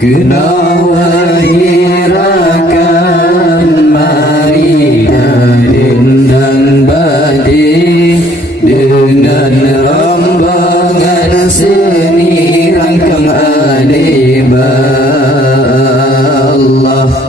kena wahirakan mari dan badi dengan rambangan seni rangkang alibah Allah.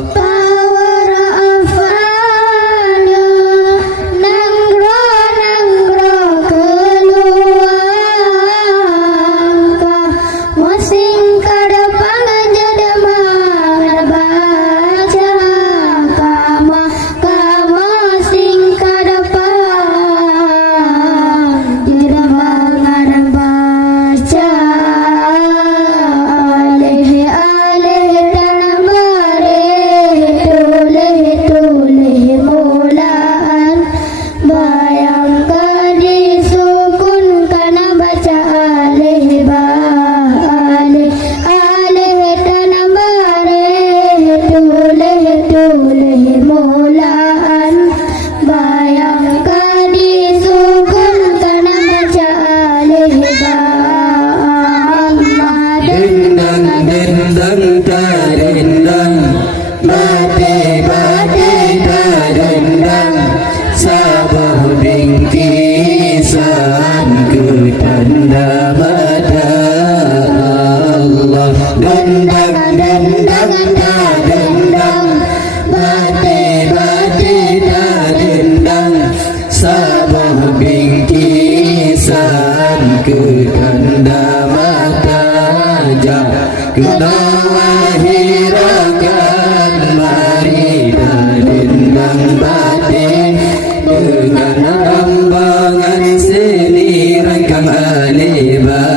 Kena wahirakan mari dendang batin dengan rambangan seni rangkang alibah.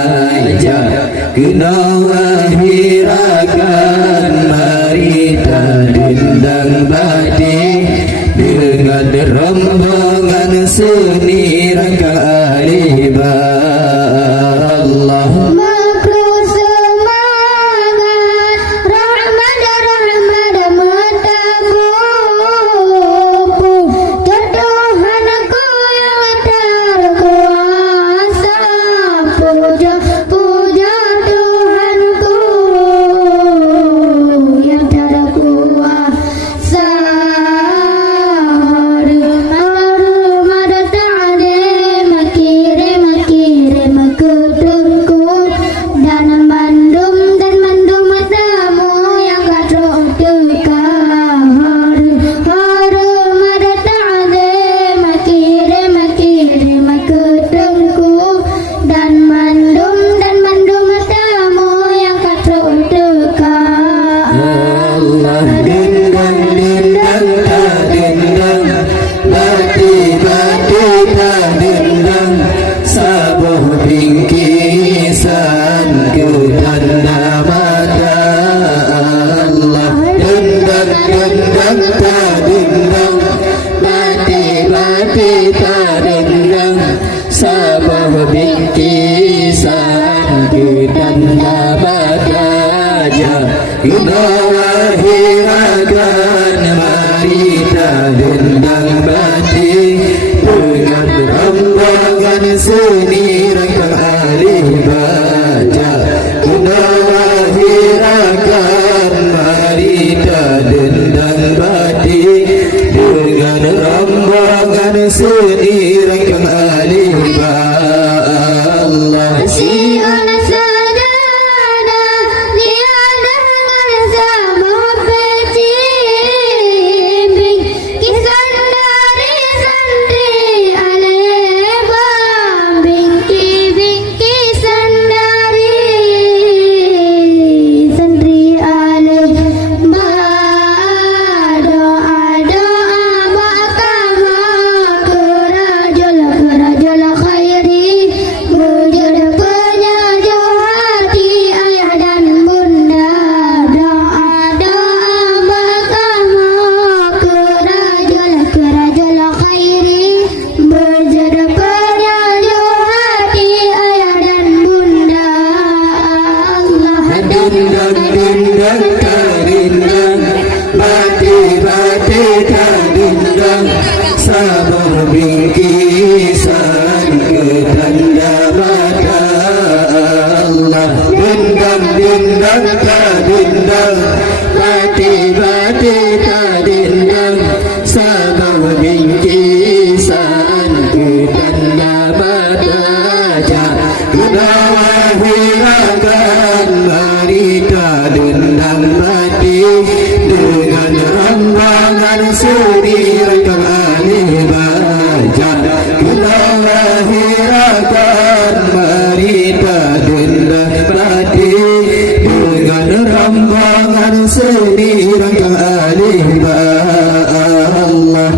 Kena wahirakan mari dendang batin dengan rambangan seni rangkang alibah Allah. Kena wahirakan mari dendang batin dengan rambangan seni rangkang alibah. Kena wahirakan mari dendang batin dengan rambangan seni rangkang alibah Allah. Sabar bingkisan ketanda mata Allah, dendam dendam tak dendam. kita wahirakan marita dendam mati dengan rambangan seni rangkap alih baca. Kita wahirakan marita dendam mati dengan rambangan seni rangkap alih Allah.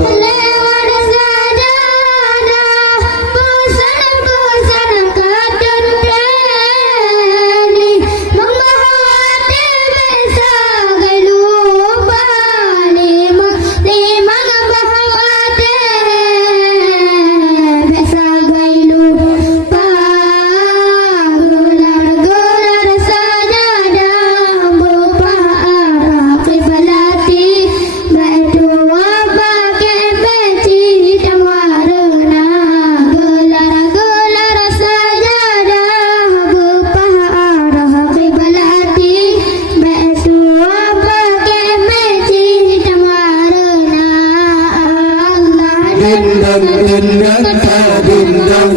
Dendang kadendang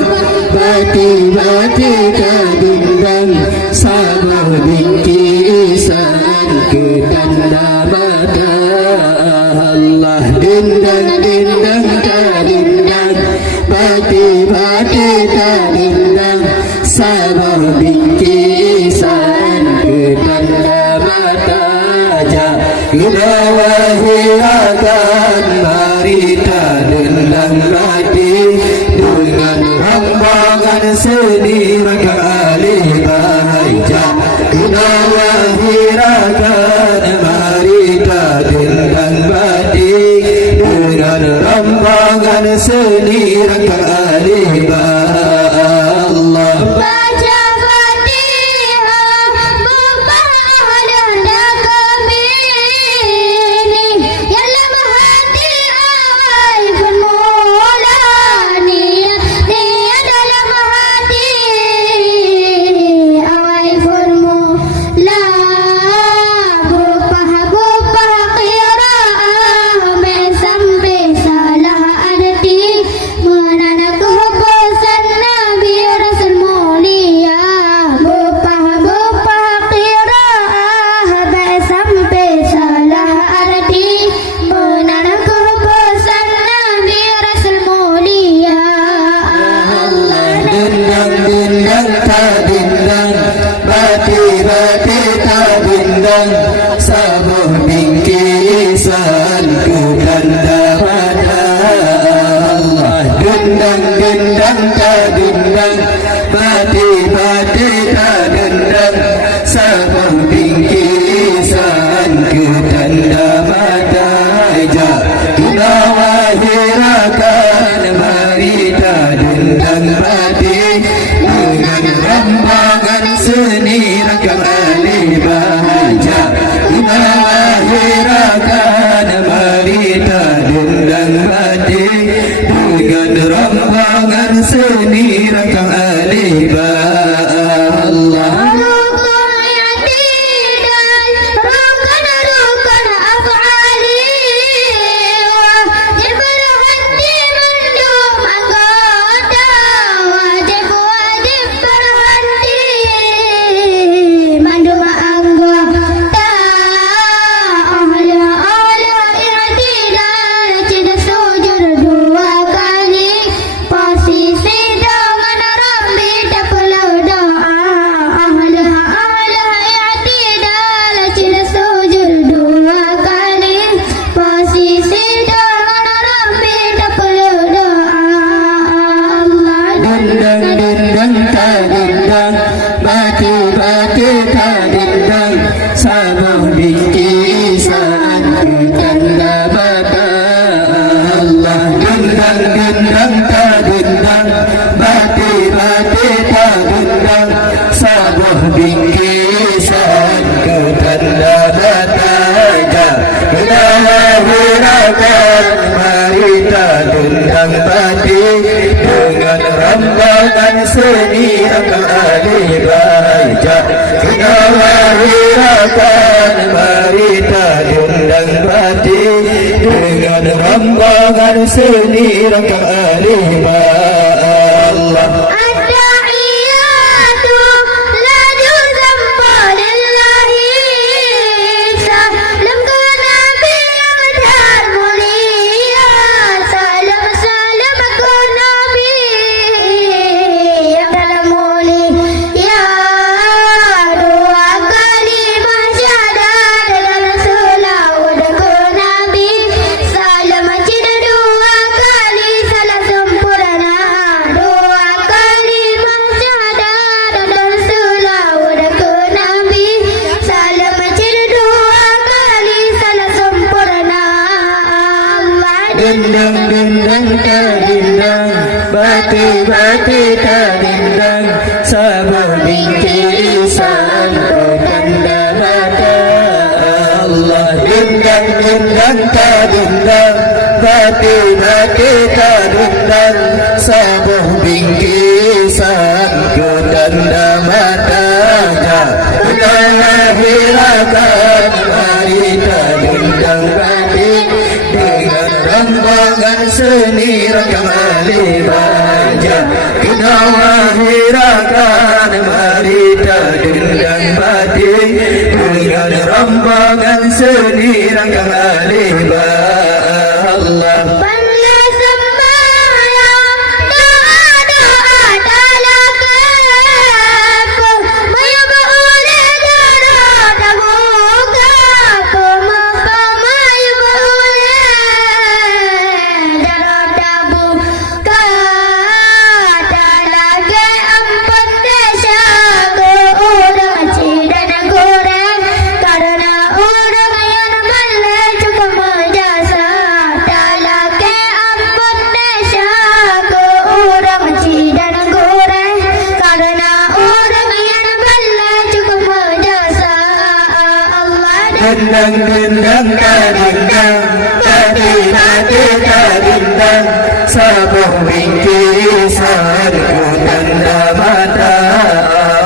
bati-bati kadendang sabar bingkisan ke tanda mata Allah. Dendang kadendang bati-bati kadendang sabar bingkisan ke tanda mata kita wahirakan marita dendang mati dengan rambangan seni rangkap alih bahagia. Kita wahirakan marita dendang mati dengan rambangan seni rangkap alih Allah. Bati-bati kadendang sabuh bingkisan ku tanda mata Allah. Dendang kadendang bati-bati kadendang sabuh bingkisan ku tanda mata kita wahirakan marita dendang mati dengan rambangan seni rangkap alih bahagia. Kita wahirakan marita dendang mati dengan rambangan seni rangkap alih Allah. Bati-bati kadendang sabuh bingkisan tanda mata Allah. Dendang kadendang bati-bati kadendang sabuh bingkisan tanda mata kita wahirakan marita dendang bati dengan rambangan seni rangkap alih bahagia. Kita wahirakan marita dendang bati dengan rambangan seni rangkap alih Allah. dindang Sabuh bingkisan Tanda mata Allah dindang dindang ta dindang Bati bati ta dindang Sabuh bingkisan Tanda mata Kita lahirakan Mari ta dindang bati Dengan rombongan seni Rakam Ali Baja Kita lahirakan Mari ta dindang bati Dengan rombongan seni Rakam Ali Allah dendang dendang ta dendang Bati bati ta dendang Sabuh bingkisan Tanda mata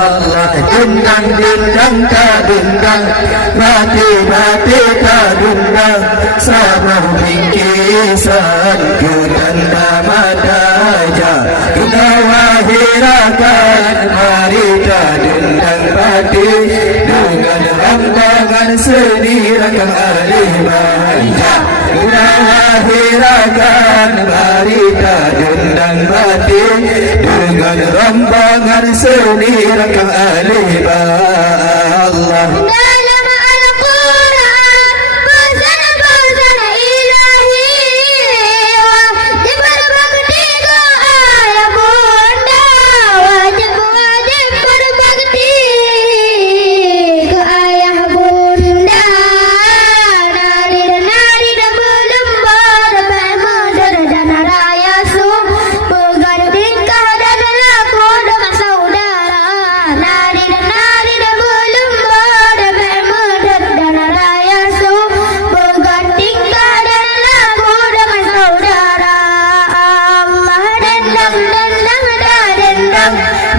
Allah dendang dendang ta dendang Bati bati ta dendang Sabuh bingkisan Tanda mata Kita wahirakan Mari ta dendang bati Dengan rambangan seni Rakam Ali Baja Kita wahirakan Mari ta dendang bati Dengan rambangan seni Rakam Ali Allah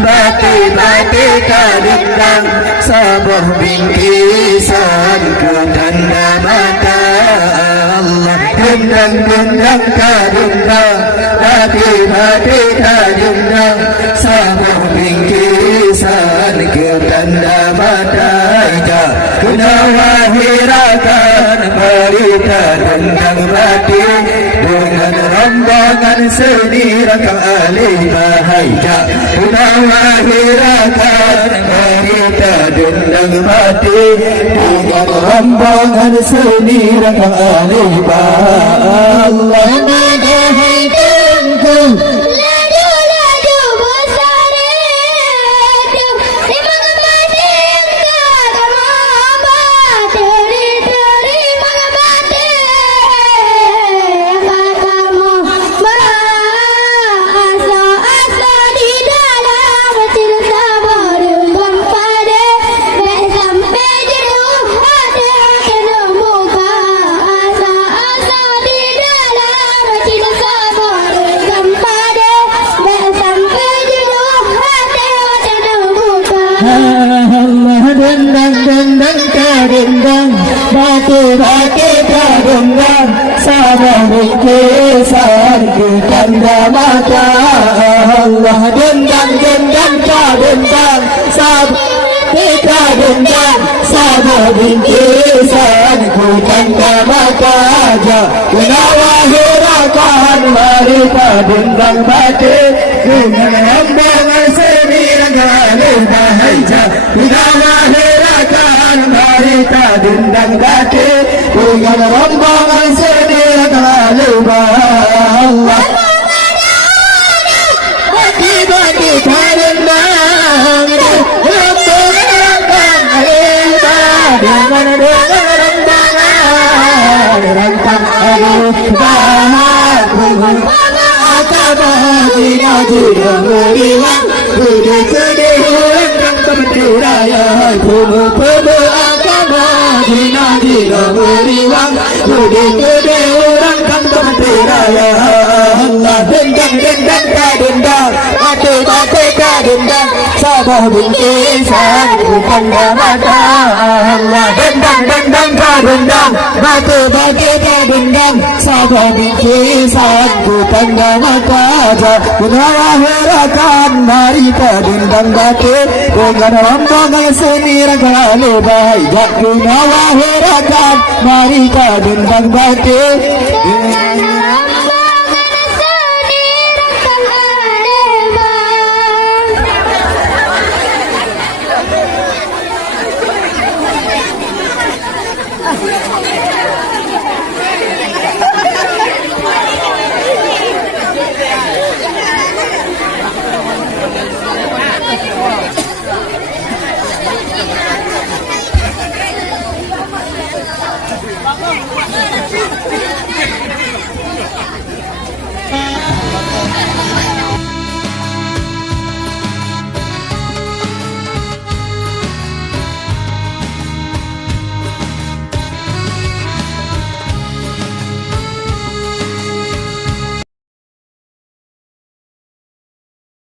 Bati bati ta dendang Sabuh bingkisan Tanda mata Allah dendang dendang ta dendang Bati bati ta dendang Sabuh bingkisan Tanda mata Kita wahirakan Mari ta dendang bati Dengan rombongan seni Rakam Ali Bahaja Kita wahirakan Mari ta dendang bati Dengan rombongan seni Rakam Ali Allah dendang dendang ta dendang Bati bati ta dendang Sabuh bingkisan Tanda mata Allah dendang dendang ta dendang Sabuh ta dendang Sabuh bingkisan Tanda mata Kita wahirakan Mari ta dendang bati Dengan rombongan seni Rakam Ali Bahaja Kita wahirakan Mari ta dendang bati Dengan rombongan seni Rakam Ali Bahaja Bati bati ta dendang Rombongan Ali Bahaja Dengan rombongan Rakam Ali Bahaja Atabah di ngaji yang beriman Gede-gede orang kantong raya, pemuda agama dina-dina beriwang. Gede-gede orang kantong raya, Allah dendang kadendang, ate kadendang, sabah bingkisan bukan mata. Allah dendang kadendang, ate kadendang, sabah bingkisan bukan mata. Gunawa herakan mari kadendang bate, dengan rombongan seni ragale baik. Gunawa herakan mari kadendang bate.